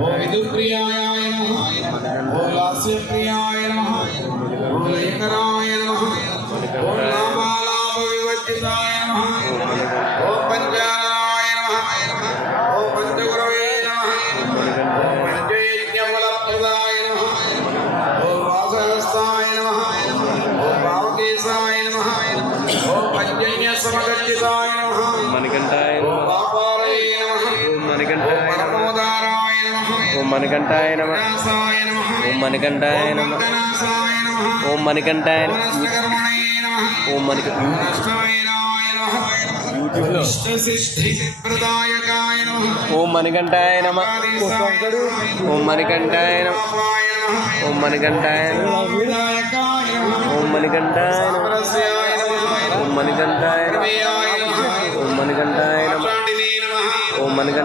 ఓం విదుప్రియాయ నమః ఓం లాస్యప్రియాయ నమః ఓం లేఖరాయ నమః ఓం లాభాలాభ వివర్జితాయ నమః ఓం పంచారాయ నమః ఓం పంచగురవే నమః ఓం పంచయజ్ఞఫలప్రదాయ నమః ఓం వాసహస్తాయ నమః ఓం భావకేశాయ నమః ఓం పంచజ్ఞ సమగర్జితాయ నమః మణికంఠాయ ఓం పాపాలయ నమః ఓం మణికంఠాయ ఓం పరమోదారాయ నమః ఓం మణికంఠాయ నమః నాసాయ నమః ఓం మణికంఠాయ నమః నాసాయ నమః ఓం మణికంఠాయ ఓం నష్టకర్మణే నమః ఓం ఓం నష్టవైరాయ నమః యూట్యూబ్లో ఇష్టసిద్ధిప్రదాయకాయ నమః ఓం మణికంఠాయ నమః ఆదిసాయ నమః ఓం మణికంఠాయ నమః పాపాయ నమః ఓం మణికంఠాయ నమః విదాయకాయ నమః ఓం మణికంఠాయ నమః సమరస్యాయ నమః ఓం మణికంఠాయ నమః వివేయాయ నమః ఓం మణికంఠాయ నమః ఆచాండినే నమః ఓం మణికంఠాయ